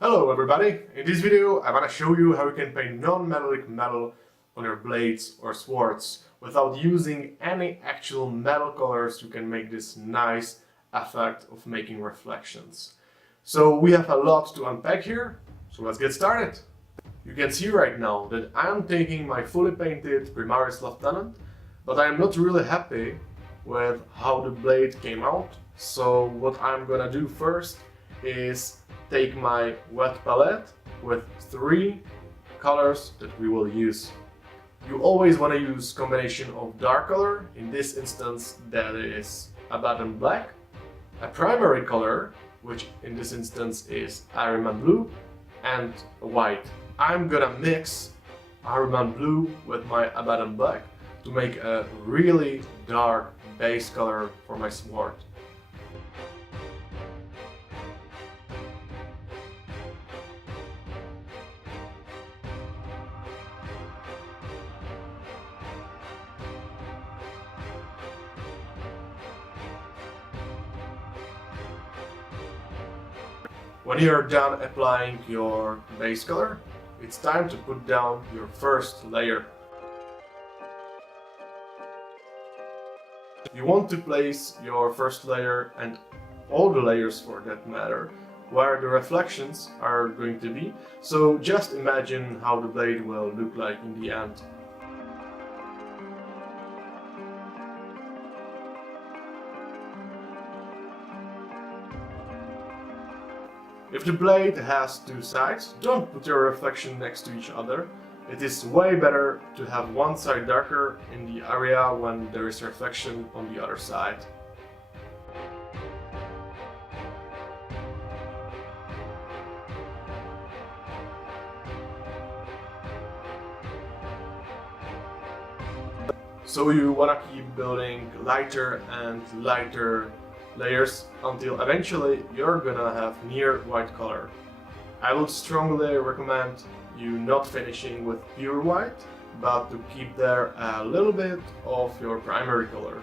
Hello everybody! In this video I want to show you how you can paint non-metallic metal on your blades or swords. Without using any actual metal colors, you can make this nice effect of making reflections. So we have a lot to unpack here, so let's get started! You can see right now that I am taking my fully painted Primaris Lieutenant, but I am not really happy with how the blade came out. So what I'm gonna do first is take my wet palette with 3 colors that we will use. You always want to use combination of dark color, in this instance that is Abaddon Black, a primary color, which in this instance is Iron Man Blue, and white. I'm gonna mix Iron Man Blue with my Abaddon Black to make a really dark base color for my sword. When you're done applying your base color, it's time to put down your first layer. You want to place your first layer, and all the layers for that matter, where the reflections are going to be. So just imagine how the blade will look like in the end. If the blade has 2 sides, don't put your reflection next to each other. It is way better to have one side darker in the area when there is reflection on the other side. So you want to keep building lighter and lighter layers until eventually you're gonna have near white color. I would strongly recommend you not finishing with pure white, but to keep there a little bit of your primary color.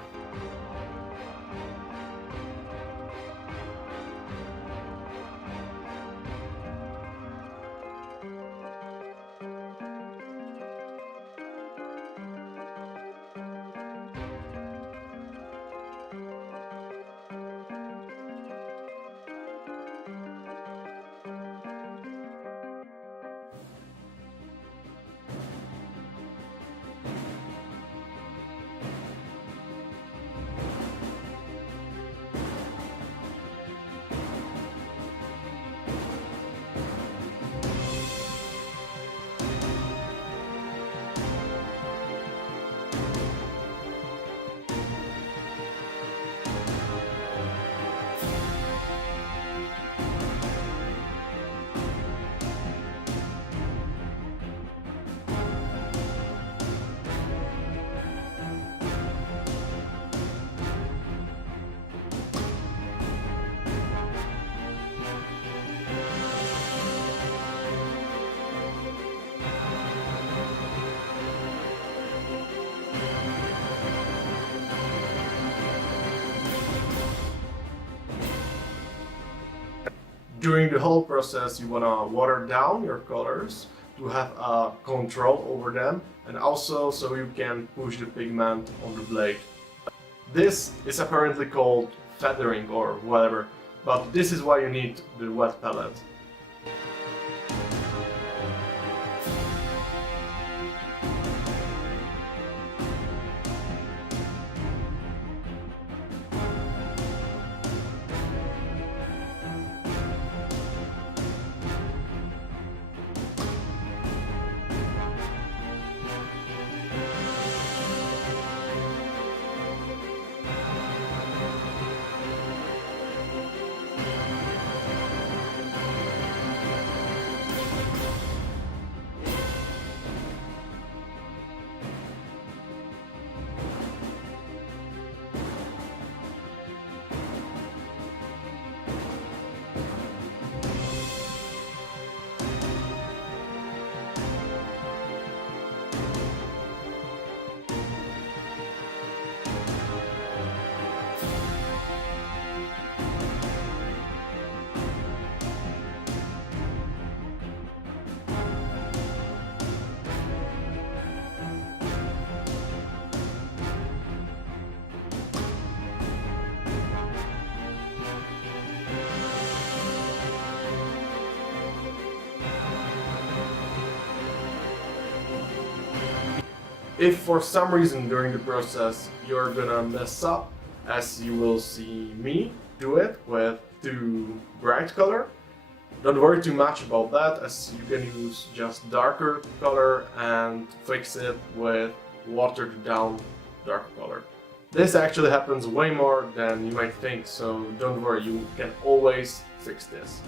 During the whole process you want to water down your colors to have a control over them, and also so you can push the pigment on the blade. This is apparently called feathering or whatever, but this is why you need the wet palette. If for some reason during the process you're gonna mess up, as you will see me do it with too bright color, don't worry too much about that, as you can use just darker color and fix it with watered down darker color. This actually happens way more than you might think, so don't worry, you can always fix this.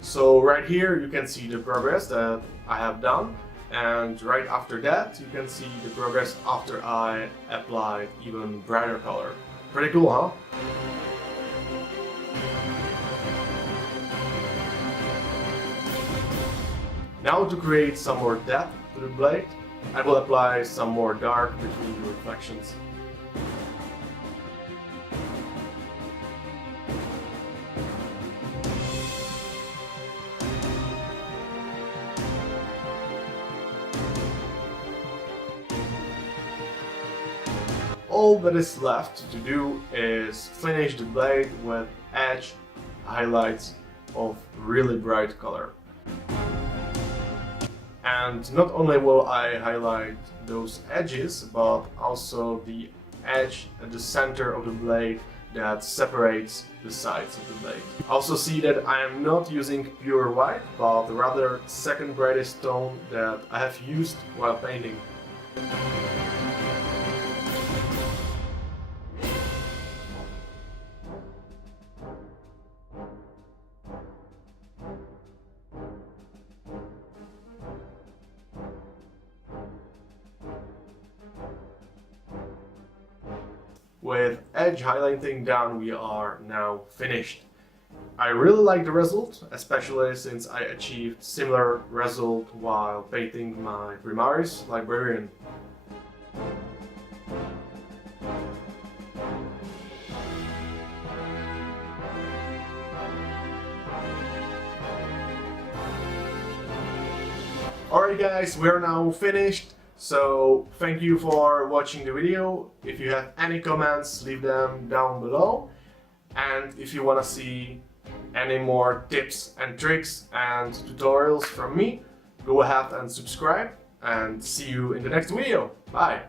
So right here you can see the progress that I have done, and right after that you can see the progress after I applied even brighter color. Pretty cool, huh? Now to create some more depth to the blade, I will apply some more dark between the reflections. All that is left to do is finish the blade with edge highlights of really bright color. And not only will I highlight those edges, but also the edge at the center of the blade that separates the sides of the blade. Also see that I am not using pure white, but rather second brightest tone that I have used while painting. With edge highlighting done, we are now finished. I really like the result, especially since I achieved similar result while painting my Primaris Librarian. Alright guys, we're now finished. So thank you for watching the video. If you have any comments, leave them down below. And if you want to see any more tips and tricks and tutorials from me, go ahead and subscribe, and see you in the next video. Bye!